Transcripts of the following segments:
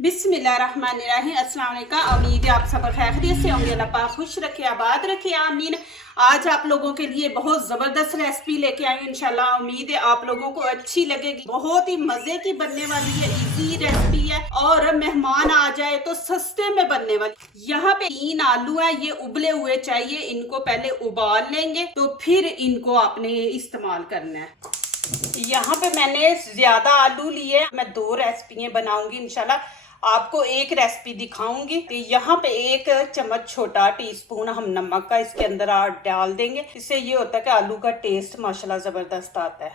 बिस्मिल्लाहिर्रहमानिर्रहीम। अस्सलाम वालेकुम। उम्मीद है आप सब खैरियत से होंगे। अल्लाह पाक खुश रखे, आबाद रखे, आमीन। आज आप लोगों के लिए बहुत ज़बरदस्त रेसिपी लेके आई हूँ। इंशाल्लाह उम्मीद है आप लोगों को अच्छी लगेगी। बहुत ही मज़े की बनने वाली है, इजी रेसिपी है और मेहमान आ जाए तो सस्ते में बनने वाली। यहाँ पे 3 आलू है, ये उबले हुए चाहिए। इनको पहले उबाल लेंगे तो फिर इनको आपने इस्तेमाल करना है। यहाँ पे मैंने ज्यादा आलू लिए, मैं 2 रेसिपियाँ बनाऊंगी इंशाल्लाह। आपको एक रेसिपी दिखाऊंगी। तो यहाँ पे 1 चम्मच छोटा टीस्पून हम नमक का इसके अंदर डाल देंगे। इससे ये होता है कि आलू का टेस्ट माशाल्लाह जबरदस्त आता है।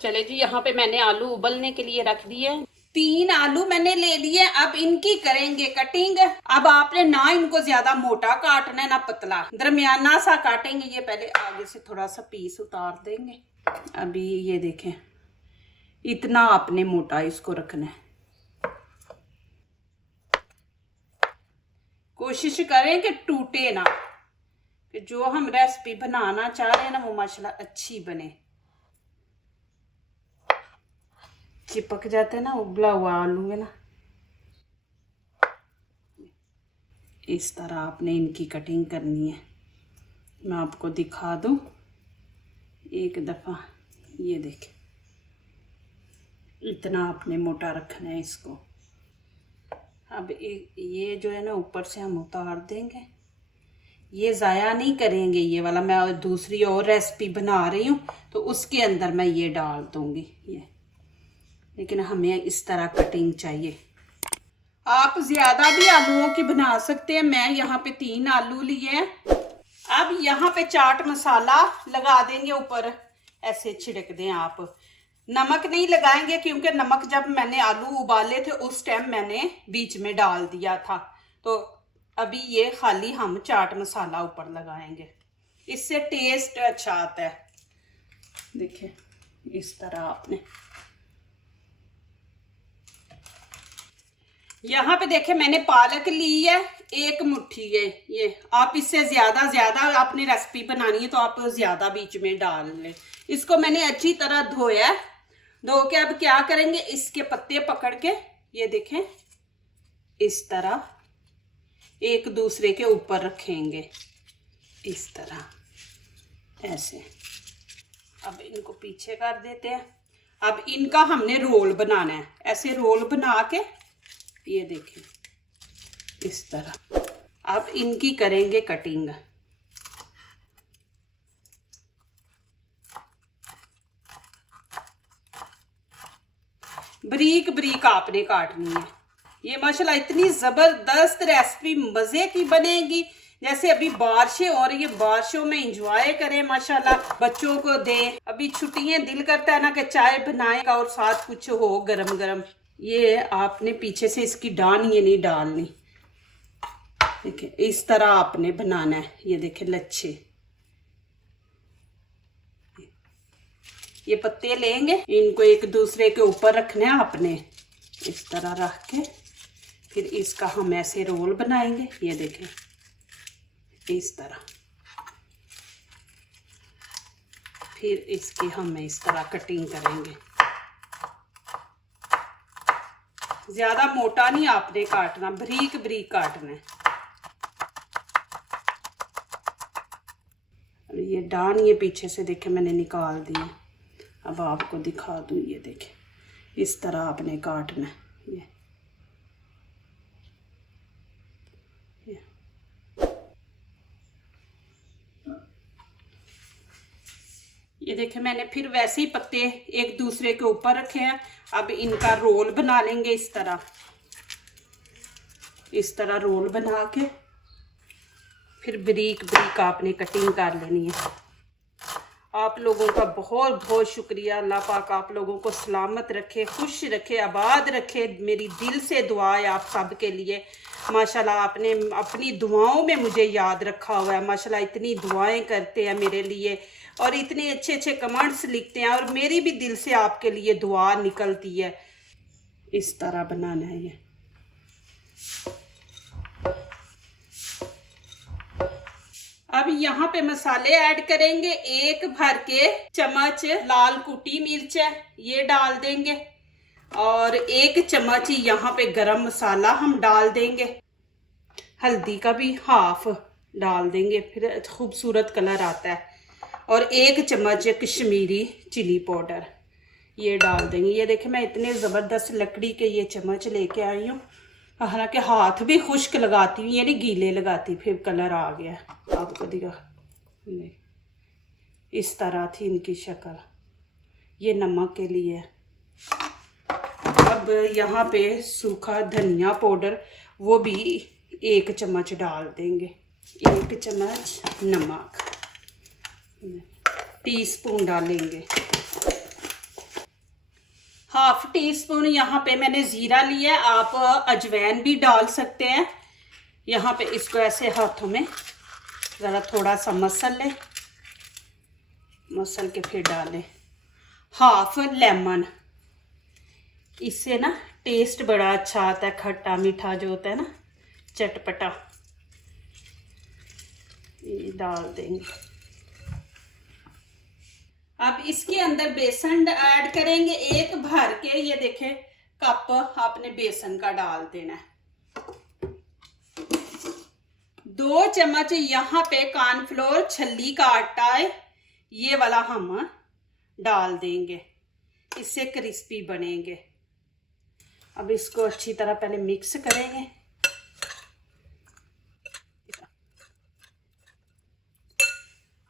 चले जी, यहाँ पे मैंने आलू उबलने के लिए रख दिए। 3 आलू मैंने ले लिए। अब इनकी करेंगे कटिंग। अब आपने ना इनको ज्यादा मोटा काटना है ना पतला, दरमियाना सा काटेंगे। ये पहले आगे से थोड़ा सा पीस उतार देंगे। अभी ये देखें, इतना आपने मोटा इसको रखना है। कोशिश करें कि टूटे ना, कि जो हम रेसिपी बनाना चाह रहे हैं ना वो माशाल्लाह अच्छी बने। चिपक जाते हैं ना उबला हुआ आलू है ना, इस तरह आपने इनकी कटिंग करनी है। मैं आपको दिखा दूं एक दफ़ा। ये देखें, इतना आपने मोटा रखना है इसको। अब ये जो है ना ऊपर से हम उतार देंगे। ये ज़ाया नहीं करेंगे, ये वाला मैं दूसरी और रेसिपी बना रही हूँ तो उसके अंदर मैं ये डाल दूँगी ये। लेकिन हमें इस तरह कटिंग चाहिए। आप ज़्यादा भी आलूओं की बना सकते हैं। मैं यहाँ पे 3 आलू लिए हैं। अब यहाँ पे चाट मसाला लगा देंगे ऊपर, ऐसे छिड़क दें आप। नमक नहीं लगाएंगे क्योंकि नमक जब मैंने आलू उबाले थे उस टाइम मैंने बीच में डाल दिया था। तो अभी ये खाली हम चाट मसाला ऊपर लगाएंगे, इससे टेस्ट अच्छा आता है। देखिए इस तरह आपने यहाँ पे देखे मैंने पालक ली है 1 मुट्ठी है। ये आप इससे ज्यादा आपने रेसिपी बनानी है तो आप ज्यादा बीच में डाल लें। इसको मैंने अच्छी तरह धोया, धो के अब क्या करेंगे, इसके पत्ते पकड़ के ये देखें इस तरह एक दूसरे के ऊपर रखेंगे, इस तरह ऐसे। अब इनको पीछे कर देते हैं। अब इनका हमने रोल बनाना है। ऐसे रोल बना के ये देखें इस तरह। अब इनकी करेंगे कटिंग। बारीक बारीक आपने काटनी है। ये माशाल्लाह इतनी जबरदस्त रेसिपी मजे की बनेगी। जैसे अभी बारिशें हो रही है, बारिशों में एंजॉय करें माशाल्लाह, बच्चों को दें। अभी छुट्टियां, दिल करता है ना कि चाय बनाए और साथ कुछ हो गरम गरम। ये आपने पीछे से इसकी डान ये नहीं डालनी। देखिए इस तरह आपने बनाना है। ये देखिए लच्छे, ये पत्ते लेंगे, इनको एक दूसरे के ऊपर रखने हैं आपने। इस तरह रख के फिर इसका हम ऐसे रोल बनाएंगे। ये देखें इस तरह। फिर इसकी हम इस तरह कटिंग करेंगे। ज्यादा मोटा नहीं आपने काटना, बारीक बारीक काटना है। ये डान ये पीछे से देखे मैंने निकाल दिया। अब आपको दिखा दूं, ये देखें इस तरह आपने काटना है। ये देखें मैंने फिर वैसे ही पत्ते एक दूसरे के ऊपर रखे हैं। अब इनका रोल बना लेंगे इस तरह। इस तरह रोल बना के फिर बारीक बारीक आपने कटिंग कर लेनी है। आप लोगों का बहुत बहुत शुक्रिया। अल्लाह पाक आप लोगों को सलामत रखे, खुश रखे, आबाद रखे। मेरी दिल से दुआ है आप सब के लिए। माशाल्लाह आपने अपनी दुआओं में मुझे याद रखा हुआ है। माशाल्लाह इतनी दुआएं करते हैं मेरे लिए और इतने अच्छे अच्छे कमेंट्स लिखते हैं और मेरी भी दिल से आपके लिए दुआ निकलती है। इस तरह बनाना है ये। अब यहाँ पे मसाले ऐड करेंगे। 1 भर के चम्मच लाल कुटी मिर्च है, ये डाल देंगे। और 1 चम्मच यहाँ पे गरम मसाला हम डाल देंगे। हल्दी का भी हाफ डाल देंगे, फिर खूबसूरत कलर आता है। और 1 चम्मच कश्मीरी चिली पाउडर ये डाल देंगे। ये देखें मैं इतने ज़बरदस्त लकड़ी के ये चम्मच लेके आई हूँ, हालांकि हाथ भी खुश्क लगाती हूँ, यानी गीले लगाती, फिर कलर आ गया आपको दिखा। इस तरह थी इनकी शक्ल। ये नमक के लिए। अब यहाँ पे सूखा धनिया पाउडर वो भी 1 चम्मच डाल देंगे। 1 चम्मच नमक, टीस्पून डालेंगे। हाफ टी स्पून यहाँ पे मैंने ज़ीरा लिया है, आप अजवाइन भी डाल सकते हैं। यहाँ पे इसको ऐसे हाथों में ज़रा थोड़ा सा मसल लें, मसल के फिर डालें। हाफ लेमन, इससे ना टेस्ट बड़ा अच्छा आता है, खट्टा मीठा जो होता है ना, चटपटा, ये डाल देंगे। अब इसके अंदर बेसन ऐड करेंगे 1 भर के, ये देखें कप आपने बेसन का डाल देना है। 2 चम्मच यहाँ पे कॉर्नफ्लोर छल्ली का आटा है, ये वाला हम डाल देंगे, इससे क्रिस्पी बनेंगे। अब इसको अच्छी तरह पहले मिक्स करेंगे।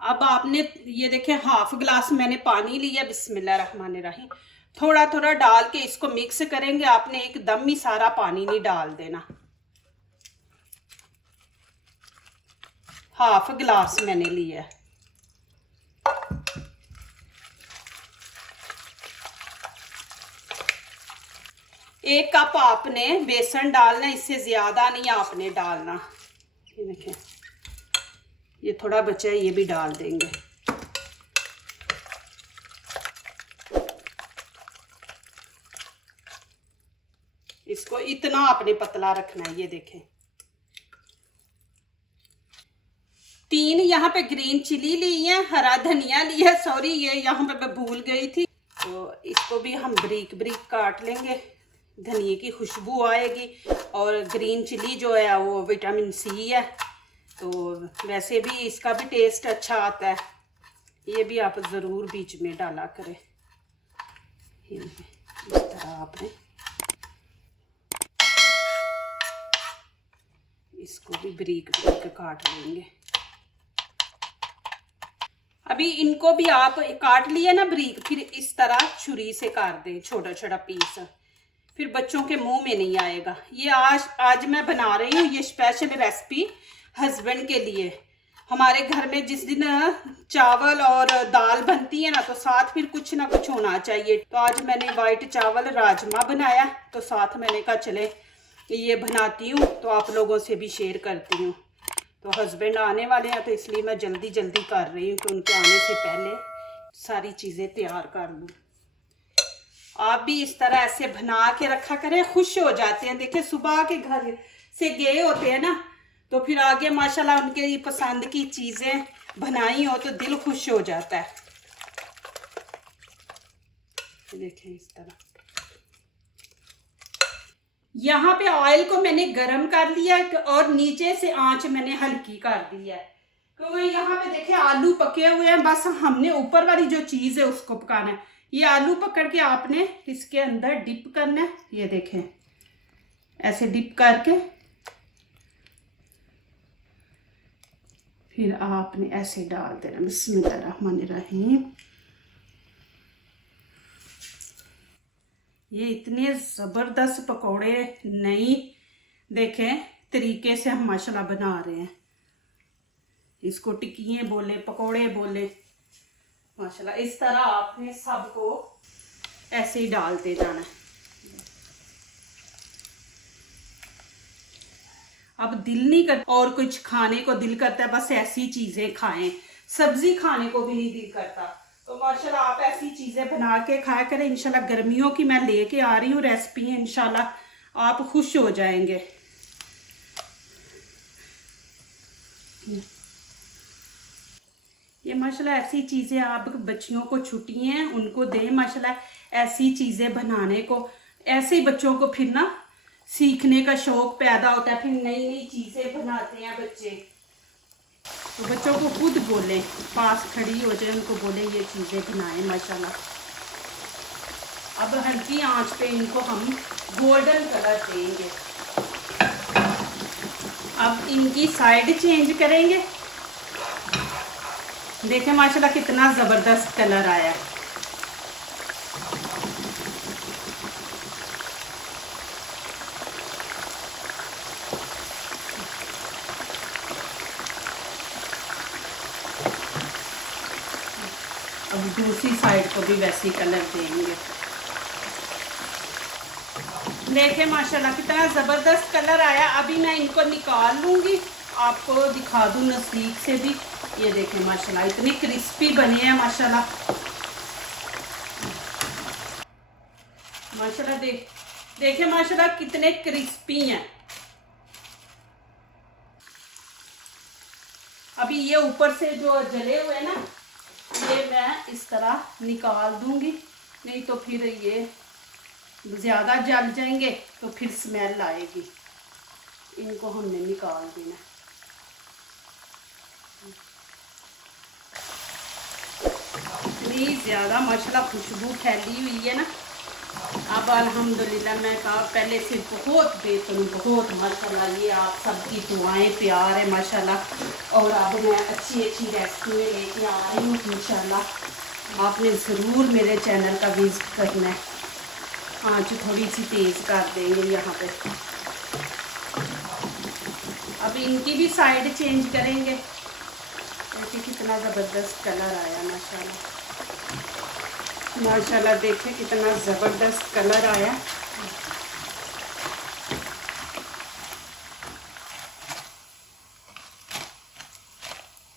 अब आपने ये देखें हाफ गिलास मैंने पानी लिया, बिस्मिल्लाहिर्रहमानिर्रहीम। थोड़ा थोड़ा डाल के इसको मिक्स करेंगे, आपने एकदम ही सारा पानी नहीं डाल देना। हाफ गिलास मैंने लिया। 1 कप आपने बेसन डालना, इससे ज़्यादा नहीं आपने डालना। ये देखें ये थोड़ा बचा है, ये भी डाल देंगे। इसको इतना आपने पतला रखना है। ये देखें 3 यहाँ पे ग्रीन चिली ली है, हरा धनिया लिया, सॉरी ये यहाँ पे मैं भूल गई थी। तो इसको भी हम बारीक बारीक काट लेंगे, धनिए की खुशबू आएगी। और ग्रीन चिली जो है वो विटामिन सी है, तो वैसे भी इसका भी टेस्ट अच्छा आता है। ये भी आप ज़रूर बीच में डाला करें। इस तरह आपने इसको भी बारीक बारीक काट लेंगे। अभी इनको भी आप काट लिए ना बारीक, फिर इस तरह छुरी से काट दें छोटा छोटा पीस, फिर बच्चों के मुंह में नहीं आएगा। ये आज मैं बना रही हूँ ये स्पेशल रेसिपी हस्बैंड के लिए। हमारे घर में जिस दिन चावल और दाल बनती है ना, तो साथ फिर कुछ ना कुछ होना चाहिए। तो आज मैंने वाइट चावल राजमा बनाया, तो साथ मैंने कहा चले ये बनाती हूँ, तो आप लोगों से भी शेयर करती हूँ। तो हस्बैंड आने वाले हैं, तो इसलिए मैं जल्दी जल्दी कर रही हूँ कि उनके आने से पहले सारी चीज़ें तैयार कर लूँ। आप भी इस तरह ऐसे बना के रखा करें, खुश हो जाते हैं। देखिए सुबह के घर से गए होते हैं ना, तो फिर आगे माशाल्लाह उनके पसंद की चीज़ें बनाई हो तो दिल खुश हो जाता है। देखें इस तरह। यहाँ पे ऑयल को मैंने गरम कर लिया और नीचे से आंच मैंने हल्की कर दी है, क्योंकि यहाँ पे देखें आलू पके हुए हैं। बस हमने ऊपर वाली जो चीज़ है उसको पकाना है। ये आलू पकड़ के आपने इसके अंदर डिप करना है। ये देखें ऐसे डिप करके फिर आपने ऐसे डाल देना। बिस्मिल्लाहिर्रहमानिर्रहीम। ये इतने ज़बरदस्त पकोड़े नई देखें तरीके से हम माशाल्लाह बना रहे हैं। इसको टिक्कियाँ बोले, पकोड़े बोले, माशाल्लाह। इस तरह आपने सबको ऐसे ही डालते जाना है। अब दिल नहीं करता और कुछ खाने को दिल करता है, बस ऐसी चीज़ें खाएं, सब्जी खाने को भी नहीं दिल करता। तो माशाल्लाह आप ऐसी चीज़ें बना के खाया करें। इंशाल्लाह गर्मियों की मैं लेके आ रही हूँ रेसिपी है, इंशाल्लाह आप खुश हो जाएंगे। ये माशाल्लाह ऐसी चीज़ें आप बच्चियों को छुट्टियां हैं उनको दें, माशाल्लाह ऐसी चीज़ें बनाने को। ऐसे ही बच्चों को फिर ना सीखने का शौक पैदा होता है, फिर नई नई चीज़ें बनाते हैं बच्चे। तो बच्चों को खुद बोलें, पास खड़ी हो जाए, उनको बोलें ये चीज़ें बनाएं माशाल्लाह। अब हल्की आंच पे इनको हम गोल्डन कलर देंगे। अब इनकी साइड चेंज करेंगे। देखें माशाल्लाह कितना ज़बरदस्त कलर आया है। अब दूसरी साइड को भी वैसे ही कलर देंगे। देखें माशाल्लाह कितना ज़बरदस्त कलर आया। अभी मैं इनको निकाल लूँगी, आपको दिखा दूँ नज़दीक से भी। ये देखें माशाल्लाह इतने क्रिस्पी बने हैं माशाल्लाह। माशाल्लाह देखें माशाल्लाह कितने क्रिस्पी हैं। अभी ये ऊपर से जो जले हुए ना, ये मैं इस तरह निकाल दूंगी, नहीं तो फिर ये ज़्यादा जल जाएंगे तो फिर स्मेल आएगी। इनको हमने निकाल देना। इतनी ज़्यादा माशाल्लाह खुशबू फैली हुई है ना। अब अल्हम्दुलिल्लाह मैं कहा पहले से बहुत बेहतर, बहुत माशाल्लाह। ये आप सबकी दुआएं प्यार है माशाल्लाह। और अब मैं अच्छी अच्छी रेसिपी लेके आ रही हूँ इंशाल्लाह। आपने ज़रूर मेरे चैनल का विजिट करना है। आँच थोड़ी सी तेज़ कर देंगे यहाँ पे। अब इनकी भी साइड चेंज करेंगे। देखिए कितना ज़बरदस्त कलर आया माशाल्लाह। माशाल्लाह देखिए कितना ज़बरदस्त कलर आया।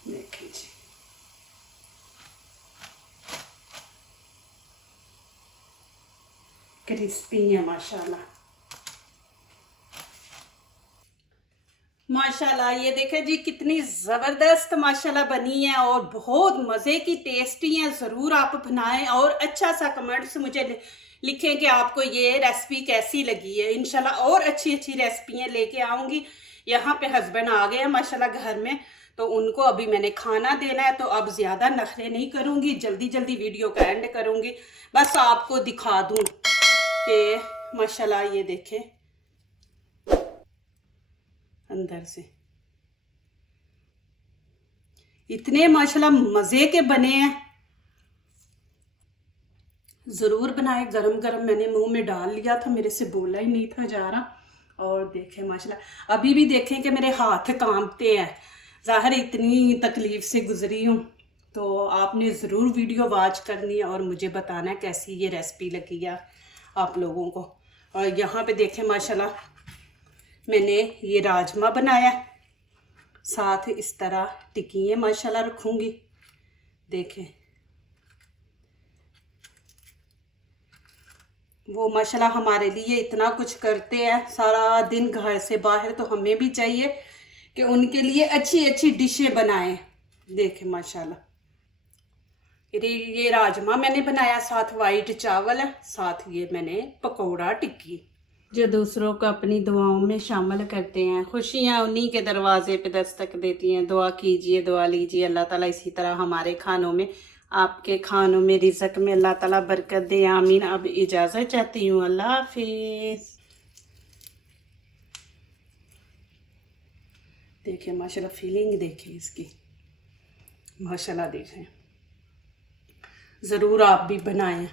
देखिए जी, क्रिस्पी है माशाल्लाह। माशाल्लाह ये देखें जी कितनी ज़बरदस्त माशाल्लाह बनी है और बहुत मज़े की, टेस्टी हैं। ज़रूर आप बनाएं और अच्छा सा कमेंट्स मुझे लिखें कि आपको ये रेसिपी कैसी लगी है। इंशाल्लाह और अच्छी अच्छी रेसिपियाँ लेके आऊँगी। यहाँ पे हस्बैंड आ गए हैं माशाल्लाह घर में, तो उनको अभी मैंने खाना देना है। तो अब ज़्यादा नखरे नहीं करूँगी, जल्दी जल्दी वीडियो का एंड करूँगी। बस आपको दिखा दूँ कि माशाल्लाह ये देखें अंदर से इतने माशाल्लाह मज़े के बने हैं। ज़रूर बनाए। गरम गरम मैंने मुंह में डाल लिया था, मेरे से बोला ही नहीं था जा रहा। और देखें माशाल्लाह अभी भी देखें कि मेरे हाथ कांपते हैं। ज़ाहिर इतनी तकलीफ़ से गुजरी हूँ। तो आपने ज़रूर वीडियो वॉच करनी है और मुझे बताना है कैसी ये रेसिपी लगी है आप लोगों को। और यहाँ पे देखें माशाल्लाह मैंने ये राजमा बनाया, साथ इस तरह टिक्कियाँ माशाल्लाह रखूँगी। देखें वो माशाल्लाह हमारे लिए इतना कुछ करते हैं सारा दिन घर से बाहर, तो हमें भी चाहिए कि उनके लिए अच्छी अच्छी डिशें बनाएं। देखें माशाल्लाह ये राजमा मैंने बनाया, साथ वाइट चावल है, साथ ये मैंने पकौड़ा टिक्की। जो दूसरों को अपनी दुआओं में शामिल करते हैं, खुशियाँ उन्हीं के दरवाजे पे दस्तक देती हैं। दुआ कीजिए, दुआ लीजिए, अल्लाह ताला इसी तरह हमारे खानों में, आपके खानों में, रिज़्क़ में अल्लाह ताला बरकत दे, आमीन। अब इजाज़त चाहती हूँ, अल्लाह हाफिज़। देखिए माशाल्लाह फीलिंग देखिए इसकी माशाल्लाह। देखें ज़रूर आप भी बनाएं।